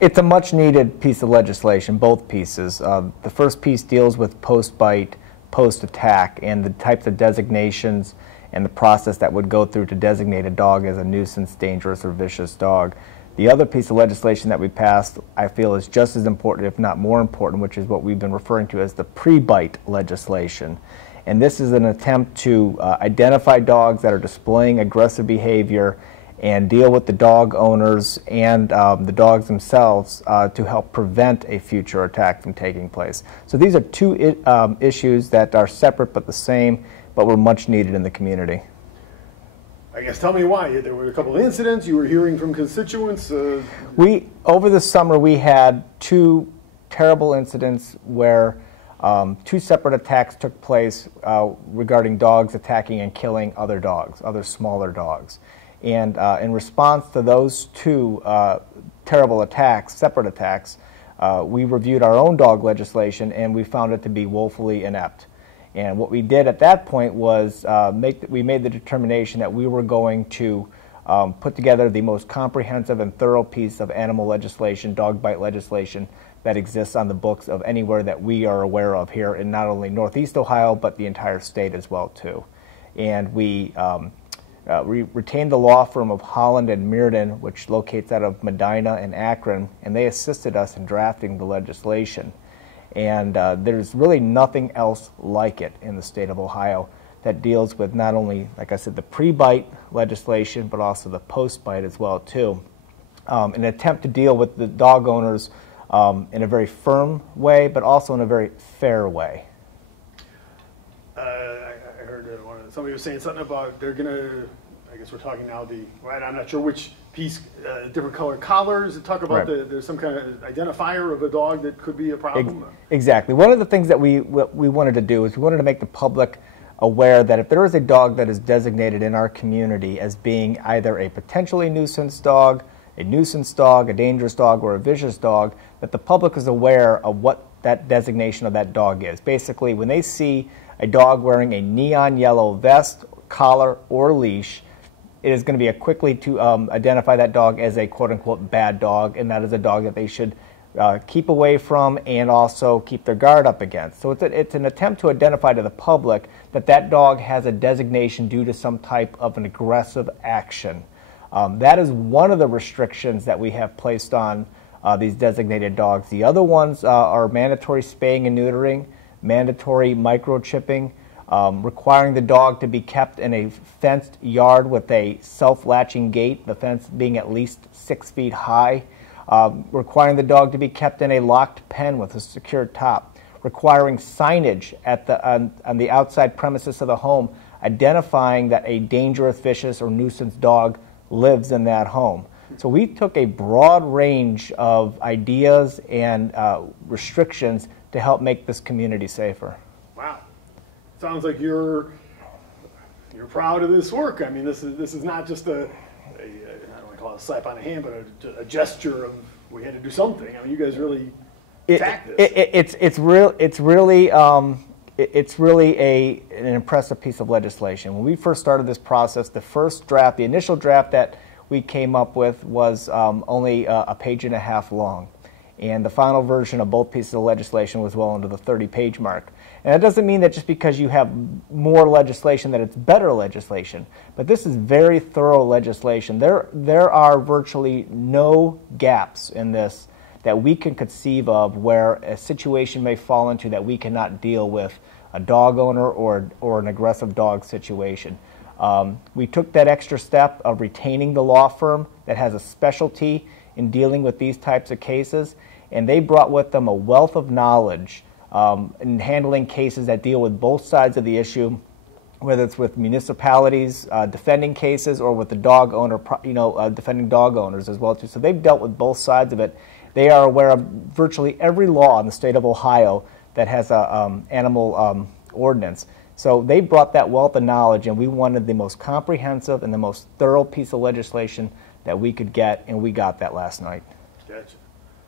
It's a much-needed piece of legislation, both pieces. The first piece deals with post-bite, post-attack, and the types of designations and the process that would go through to designate a dog as a nuisance, dangerous, or vicious dog. The other piece of legislation that we passed, I feel, is just as important, if not more important, which is what we've been referring to as the pre-bite legislation. And this is an attempt to identify dogs that are displaying aggressive behavior and deal with the dog owners and the dogs themselves to help prevent a future attack from taking place. So these are two issues that are separate but the same, but were much needed in the community. I guess tell me why. There were a couple of incidents you were hearing from constituents. Over the summer we had two terrible incidents where two separate attacks took place regarding dogs attacking and killing other dogs, other smaller dogs. And in response to those two terrible attacks, separate attacks, we reviewed our own dog legislation and we found it to be woefully inept. And what we did at that point was we made the determination that we were going to put together the most comprehensive and thorough piece of animal legislation, dog bite legislation, that exists on the books of anywhere that we are aware of here in not only Northeast Ohio, but the entire state as well, too. And we retained the law firm of Holland and Meerden, which locates out of Medina and Akron, and they assisted us in drafting the legislation. And there's really nothing else like it in the state of Ohio that deals with not only, like I said, the pre-bite legislation, but also the post-bite as well, too. An attempt to deal with the dog owners in a very firm way, but also in a very fair way. I heard somebody was saying something about they're going to, I guess we're talking now I'm not sure which piece, different color collars, talk about there's some kind of identifier of a dog that could be a problem. Exactly. One of the things that we wanted to do is we wanted to make the public aware that if there is a dog that is designated in our community as being either a potentially nuisance dog, a dangerous dog, or a vicious dog, that the public is aware of what that designation of that dog is. Basically, when they see a dog wearing a neon yellow vest, collar, or leash, it is going to be quickly to identify that dog as a quote-unquote bad dog, and that is a dog that they should keep away from and also keep their guard up against. So it's an attempt to identify to the public that that dog has a designation due to some type of an aggressive action. That is one of the restrictions that we have placed on these designated dogs. The other ones are mandatory spaying and neutering, mandatory microchipping, requiring the dog to be kept in a fenced yard with a self-latching gate, the fence being at least 6 feet high, requiring the dog to be kept in a locked pen with a secured top, requiring signage at on the outside premises of the home identifying that a dangerous, vicious, or nuisance dog lives in that home. So we took a broad range of ideas and restrictions to help make this community safer. Wow. Sounds like you're proud of this work. I mean, this is not just I don't want to call it a slap on the hand, but a gesture of we had to do something. I mean, you guys really attacked this. It's really an impressive piece of legislation. When we first started this process, the initial draft that we came up with was only a page and a half long. And the final version of both pieces of legislation was well into the 30-page mark. And that doesn't mean that just because you have more legislation that it's better legislation, but this is very thorough legislation. There are virtually no gaps in this that we can conceive of where a situation may fall into that we cannot deal with a dog owner or an aggressive dog situation. We took that extra step of retaining the law firm that has a specialty in dealing with these types of cases, and they brought with them a wealth of knowledge in handling cases that deal with both sides of the issue, whether it's with municipalities defending cases or with the dog owner, defending dog owners as well too. So they've dealt with both sides of it. They are aware of virtually every law in the state of Ohio that has a animal ordinance. So they brought that wealth of knowledge, and we wanted the most comprehensive and the most thorough piece of legislation that we could get, and we got that last night. Gotcha.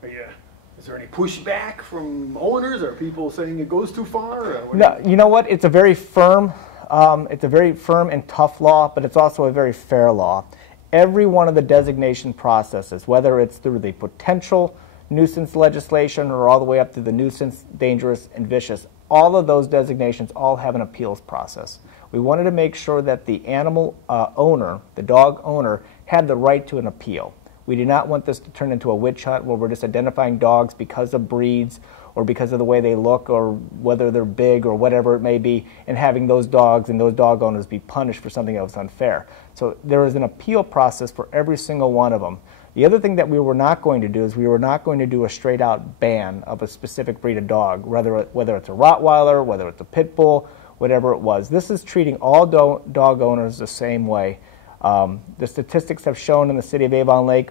Yeah. Is there any pushback from owners? Are people saying it goes too far? No, you know what? It's a very firm and tough law, but it's also a very fair law. every one of the designation processes, whether it's through the potential nuisance legislation or all the way up to the nuisance, dangerous, and vicious, all of those designations all have an appeals process. We wanted to make sure that the animal owner, the dog owner, had the right to an appeal. We did not want this to turn into a witch hunt where we're just identifying dogs because of breeds or because of the way they look or whether they're big or whatever it may be, and having those dogs and those dog owners be punished for something that was unfair. So there is an appeal process for every single one of them. The other thing that we were not going to do is we were not going to do a straight-out ban of a specific breed of dog, whether it's a Rottweiler, whether it's a Pit Bull, whatever it was. This is treating all dog owners the same way. The statistics have shown in the city of Avon Lake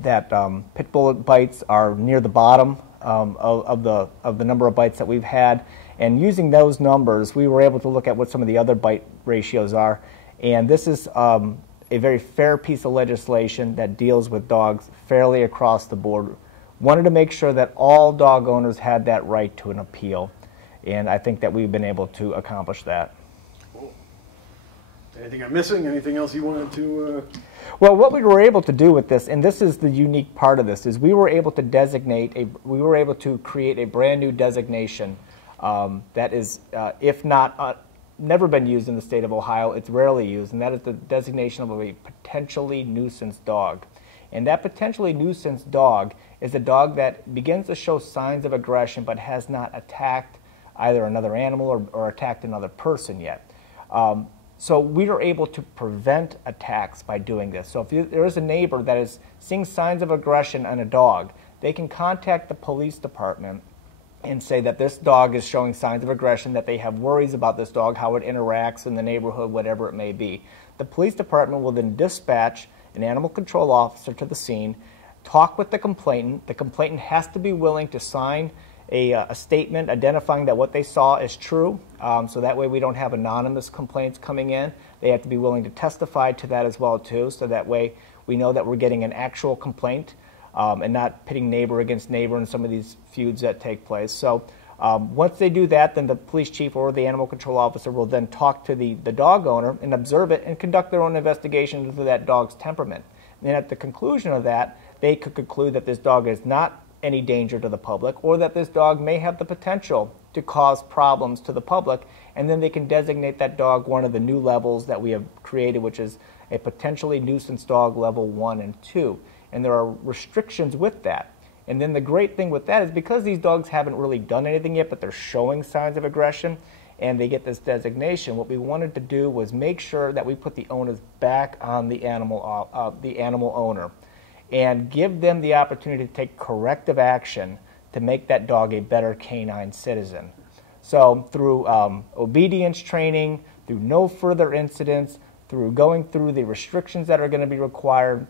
that Pit Bull bites are near the bottom of the number of bites that we've had. And using those numbers, we were able to look at what some of the other bite ratios are. And this is a very fair piece of legislation that deals with dogs fairly across the board. Wanted to make sure that all dog owners had that right to an appeal. And I think that we've been able to accomplish that. Cool. Anything I'm missing? Anything else you wanted to? Well, what we were able to do with this, and this is the unique part of this, is we were able to create a brand new designation that is, if not never been used in the state of Ohio, it's rarely used, and that is the designation of a potentially nuisance dog. And that potentially nuisance dog is a dog that begins to show signs of aggression but has not attacked either another animal or attacked another person yet. So we are able to prevent attacks by doing this. So if there is a neighbor that is seeing signs of aggression on a dog, they can contact the police department and say that this dog is showing signs of aggression, that they have worries about this dog, how it interacts in the neighborhood, whatever it may be. The police department will then dispatch an animal control officer to the scene, talk with the complainant. The complainant has to be willing to sign a statement identifying that what they saw is true, so that way we don't have anonymous complaints coming in. They have to be willing to testify to that as well too, so that way we know that we're getting an actual complaint and not pitting neighbor against neighbor in some of these feuds that take place. So once they do that, then the police chief or the animal control officer will then talk to the dog owner and observe it and conduct their own investigation into that dog's temperament. And then at the conclusion of that, they could conclude that this dog is not any danger to the public, or that this dog may have the potential to cause problems to the public, and then they can designate that dog one of the new levels that we have created, which is a potentially nuisance dog level 1 and 2. And there are restrictions with that. And then the great thing with that is because these dogs haven't really done anything yet, but they're showing signs of aggression, and they get this designation, what we wanted to do was make sure that we put the onus back on the animal owner, and give them the opportunity to take corrective action to make that dog a better canine citizen. So through obedience training, through no further incidents, through going through the restrictions that are going to be required,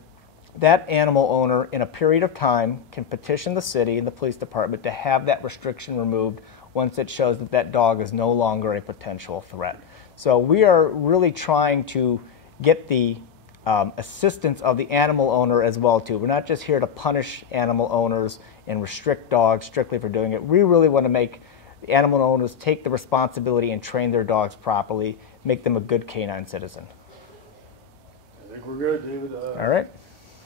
that animal owner in a period of time can petition the city and the police department to have that restriction removed once it shows that that dog is no longer a potential threat. So we are really trying to get the assistance of the animal owner as well too. We're not just here to punish animal owners and restrict dogs strictly for doing it. We really want to make the animal owners take the responsibility and train their dogs properly, make them a good canine citizen. I think we're good, David. All right.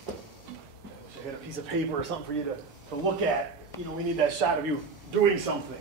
I had a piece of paper or something for you to look at. You know, we need that shot of you doing something.